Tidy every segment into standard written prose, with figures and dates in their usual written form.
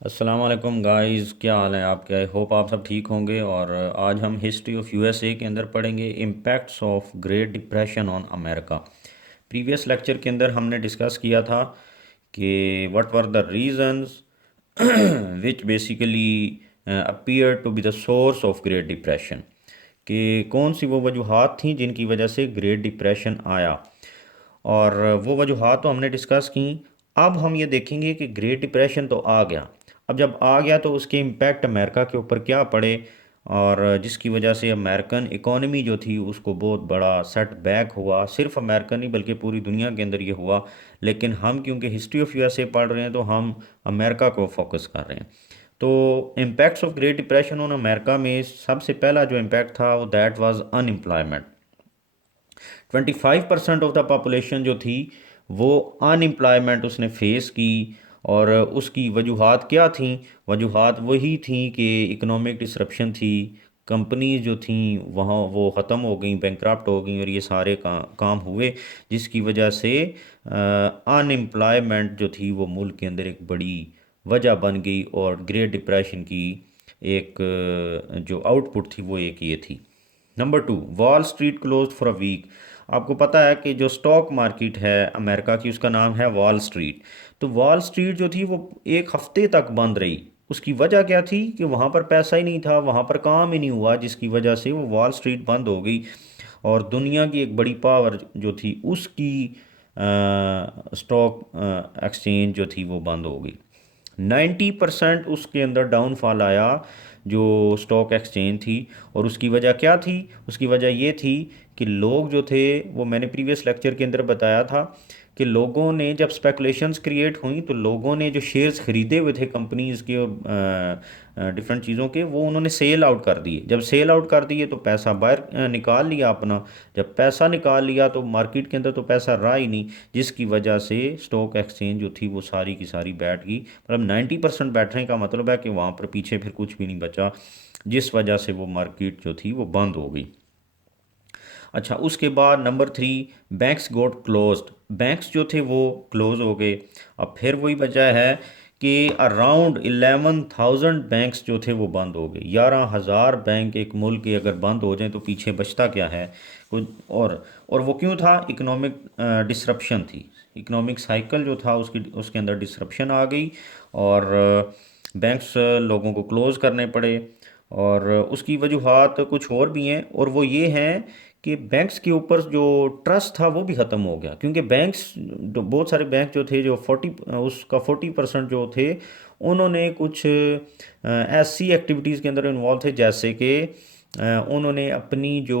अस्सलाम वालेकुम गाइस, क्या हाल है आपके। आई होप आप सब ठीक होंगे। और आज हम हिस्ट्री ऑफ यूएसए के अंदर पढ़ेंगे impacts of Great Depression on America. Previous lecture के अंदर हमने डिस्कस किया था कि what were the reasons which basically appear to be the source of Great Depression, कि कौन सी वो वजूहात थी जिनकी वजह से ग्रेट डिप्रेशन आया। और वो वजूहात तो हमने डिस्कस की। अब हम ये देखेंगे कि ग्रेट डिप्रेशन तो आ गया। अब जब आ गया तो उसके इम्पैक्ट अमेरिका के ऊपर क्या पड़े, और जिसकी वजह से अमेरिकन इकॉनमी जो थी उसको बहुत बड़ा सेट बैक हुआ। सिर्फ अमेरिकन नहीं बल्कि पूरी दुनिया के अंदर ये हुआ। लेकिन हम क्योंकि हिस्ट्री ऑफ यूएसए पढ़ रहे हैं तो हम अमेरिका को फोकस कर रहे हैं। तो impacts of Great Depression on America में सबसे पहला जो इम्पैक्ट था वो that was unemployment. 25% of the population जो थी वो अनएम्प्लॉयमेंट उसने फेस की। और उसकी वजूहात क्या थी? वजूहात वही थी कि इकोनॉमिक डिसरप्शन थी। कंपनीज जो थी वहाँ वो ख़त्म हो गई, बैंकरप्ट हो गई, और ये सारे काम हुए जिसकी वजह से अनएम्प्लॉयमेंट जो थी वो मुल्क के अंदर एक बड़ी वजह बन गई। और ग्रेट डिप्रेशन की एक जो आउटपुट थी वो एक ये थी। Number two, Wall Street close for a week. आपको पता है कि जो स्टॉक मार्केट है अमेरिका की उसका नाम है वॉल स्ट्रीट। तो वॉल स्ट्रीट जो थी वो एक हफ्ते तक बंद रही। उसकी वजह क्या थी कि वहाँ पर पैसा ही नहीं था, वहाँ पर काम ही नहीं हुआ, जिसकी वजह से वो वॉल स्ट्रीट बंद हो गई। और दुनिया की एक बड़ी पावर जो थी उसकी स्टॉक एक्सचेंज जो थी वो बंद हो गई। 90% उसके अंदर डाउनफॉल आया जो स्टॉक एक्सचेंज थी। और उसकी वजह क्या थी? उसकी वजह ये थी कि लोग जो थे, वो मैंने प्रीवियस लेक्चर के अंदर बताया था कि लोगों ने जब स्पेकुलेशंस क्रिएट हुई तो लोगों ने जो शेयर्स खरीदे हुए थे कंपनीज़ के और डिफरेंट चीज़ों के, वो उन्होंने सेल आउट कर दिए। जब सेल आउट कर दिए तो पैसा बाहर निकाल लिया अपना। जब पैसा निकाल लिया तो मार्केट के अंदर तो पैसा रहा ही नहीं, जिसकी वजह से स्टॉक एक्सचेंज जो थी वो सारी की सारी बैठ गई। मतलब 90% बैठने का मतलब है कि वहाँ पर पीछे फिर कुछ भी नहीं बचा, जिस वजह से वो मार्केट जो थी वो बंद हो गई। अच्छा, उसके बाद नंबर थ्री, बैंक्स गोट क्लोज्ड। बैंक्स जो थे वो क्लोज हो गए। अब फिर वही वजह है कि अराउंड 11,000 बैंक्स जो थे वो बंद हो गए। 11,000 बैंक एक मुल्क के अगर बंद हो जाए तो पीछे बचता क्या है कुछ। और वो क्यों था? इकोनॉमिक डिसरप्शन थी। इकोनॉमिक साइकिल जो था उसके अंदर डिसरप्शन आ गई। और बैंक्स लोगों को क्लोज़ करने पड़े। और उसकी वजूहात कुछ और भी हैं, और वो ये हैं कि बैंक्स के ऊपर जो ट्रस्ट था वो भी ख़त्म हो गया। क्योंकि बैंक्स, बहुत सारे बैंक जो थे जो 40% जो थे उन्होंने कुछ ऐसी एक्टिविटीज़ के अंदर इन्वॉल्व थे, जैसे कि उन्होंने अपनी जो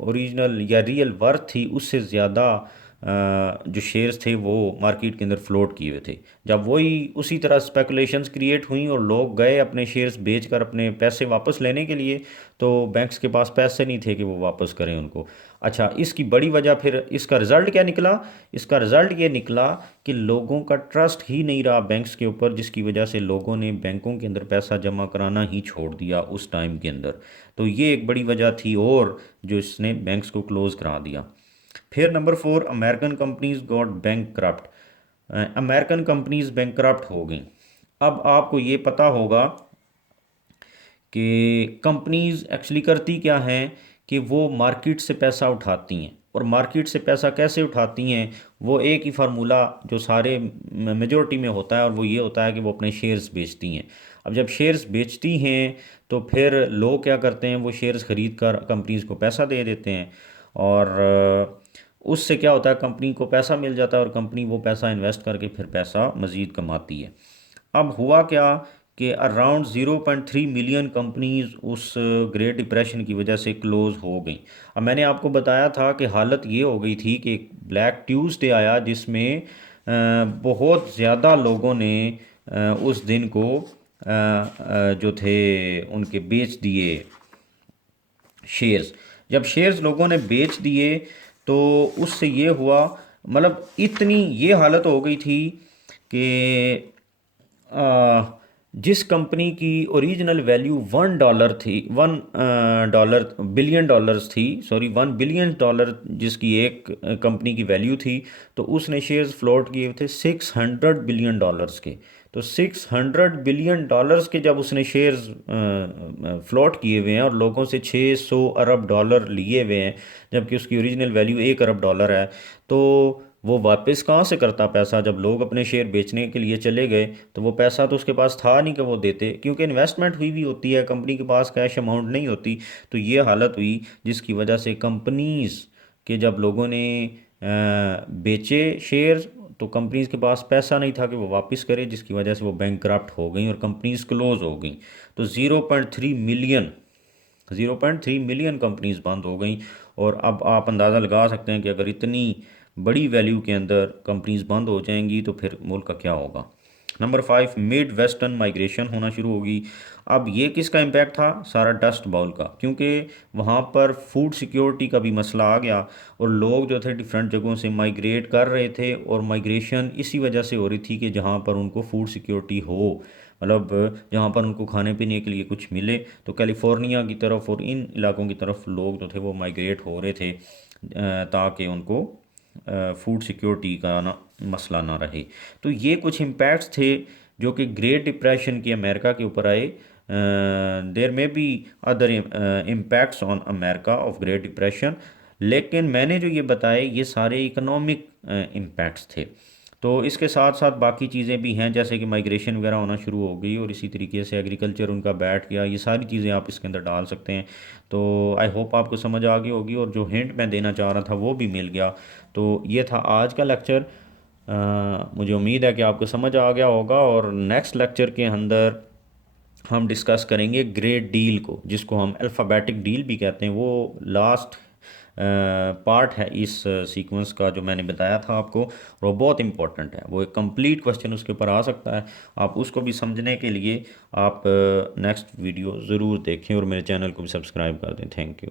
ओरिजिनल या रियल वर्थ थी उससे ज़्यादा जो शेयर्स थे वो मार्केट के अंदर फ्लोट किए हुए थे। जब वही उसी तरह स्पेकुलेशंस क्रिएट हुई और लोग गए अपने शेयर्स बेचकर अपने पैसे वापस लेने के लिए, तो बैंक्स के पास पैसे नहीं थे कि वो वापस करें उनको। अच्छा, इसकी बड़ी वजह फिर इसका रिज़ल्ट क्या निकला? इसका रिज़ल्ट ये निकला कि लोगों का ट्रस्ट ही नहीं रहा बैंक्स के ऊपर, जिसकी वजह से लोगों ने बैंकों के अंदर पैसा जमा कराना ही छोड़ दिया उस टाइम के अंदर। तो ये एक बड़ी वजह थी और जो इसने बैंक्स को क्लोज़ करा दिया। फिर number four, American companies got bank. American companies bank हो गई। अब आपको ये पता होगा कि कंपनीज एक्चुअली करती क्या हैं कि वो मार्केट से पैसा उठाती हैं। और मार्केट से पैसा कैसे उठाती हैं? वो एक ही फार्मूला जो सारे मेजोरिटी में होता है, और वो ये होता है कि वो अपने शेयर्स बेचती हैं। अब जब शेयर्स बेचती हैं तो फिर लोग क्या करते हैं, वो शेयर्स ख़रीद कर कंपनीज़ को पैसा दे देते हैं। और उससे क्या होता है, कंपनी को पैसा मिल जाता है और कंपनी वो पैसा इन्वेस्ट करके फिर पैसा मज़ीद कमाती है। अब हुआ क्या कि अराउंड 0.3 मिलियन कंपनीज उस ग्रेट डिप्रेशन की वजह से क्लोज़ हो गई। अब मैंने आपको बताया था कि हालत ये हो गई थी कि एक ब्लैक ट्यूसडे आया जिसमें बहुत ज़्यादा लोगों ने उस दिन को जो थे उनके बेच दिए शेयर्स। जब शेयर्स लोगों ने बेच दिए तो उससे ये हुआ, मतलब इतनी ये हालत हो गई थी कि जिस कंपनी की ओरिजिनल वैल्यू $1 थी, $1 बिलियन डॉलर्स थी, सॉरी $1 बिलियन जिसकी एक कंपनी की वैल्यू थी, तो उसने शेयर्स फ्लोट किए थे $600 बिलियन के। तो $600 बिलियन के जब उसने शेयर्स फ्लोट किए हुए हैं और लोगों से $600 अरब लिए हुए हैं, जबकि उसकी ओरिजिनल वैल्यू $1 अरब है, तो वो वापस कहाँ से करता पैसा? जब लोग अपने शेयर बेचने के लिए चले गए तो वो पैसा तो उसके पास था नहीं कि वो देते, क्योंकि इन्वेस्टमेंट हुई भी होती है, कंपनी के पास कैश अमाउंट नहीं होती। तो ये हालत हुई जिसकी वजह से कंपनीज के जब लोगों ने बेचे शेयर, तो कंपनीज के पास पैसा नहीं था कि वो वापस करे, जिसकी वजह से वो बैंकक्रप्ट हो गई और कंपनीज क्लोज हो गई। तो 0.3 मिलियन कंपनीज बंद हो गई। और अब आप अंदाज़ा लगा सकते हैं कि अगर इतनी बड़ी वैल्यू के अंदर कंपनीज बंद हो जाएंगी तो फिर मुल्क का क्या होगा। नंबर 5, मिड वेस्टर्न माइग्रेशन होना शुरू होगी। अब ये किसका इम्पैक्ट था? सारा डस्ट बाउल का, क्योंकि वहाँ पर फूड सिक्योरिटी का भी मसला आ गया और लोग जो थे डिफरेंट जगहों से माइग्रेट कर रहे थे, और माइग्रेशन इसी वजह से हो रही थी कि जहाँ पर उनको फूड सिक्योरिटी हो, मतलब जहाँ पर उनको खाने पीने के लिए कुछ मिले। तो कैलिफोर्निया की तरफ और इन इलाकों की तरफ लोग जो थे वो माइग्रेट हो रहे थे ताकि उनको फूड सिक्योरिटी का ना मसला ना रहे। तो ये कुछ इम्पैक्ट्स थे जो कि ग्रेट डिप्रेशन की अमेरिका के ऊपर आए। देर में B other impacts on America of Great depression, लेकिन मैंने जो ये बताए ये सारे इकोनॉमिक इम्पैक्ट्स थे। तो इसके साथ साथ बाकी चीज़ें भी हैं, जैसे कि माइग्रेशन वगैरह होना शुरू हो गई और इसी तरीके से एग्रीकल्चर उनका बैठ गया। ये सारी चीज़ें आप इसके अंदर डाल सकते हैं। तो आई होप आपको समझ आ गई होगी और जो हिंट मैं देना चाह रहा था वो भी मिल गया। तो ये था आज का लेक्चर। मुझे उम्मीद है कि आपको समझ आ गया होगा, और नेक्स्ट लेक्चर के अंदर हम डिस्कस करेंगे ग्रेट डील को, जिसको हम अल्फ़ाबेटिक डील भी कहते हैं। वो लास्ट पार्ट है इस सीक्वेंस का जो मैंने बताया था आपको, और वो बहुत इंपॉर्टेंट है। वो एक कंप्लीट क्वेश्चन उसके ऊपर आ सकता है। आप उसको भी समझने के लिए आप नेक्स्ट वीडियो ज़रूर देखें और मेरे चैनल को भी सब्सक्राइब कर दें। Thank you.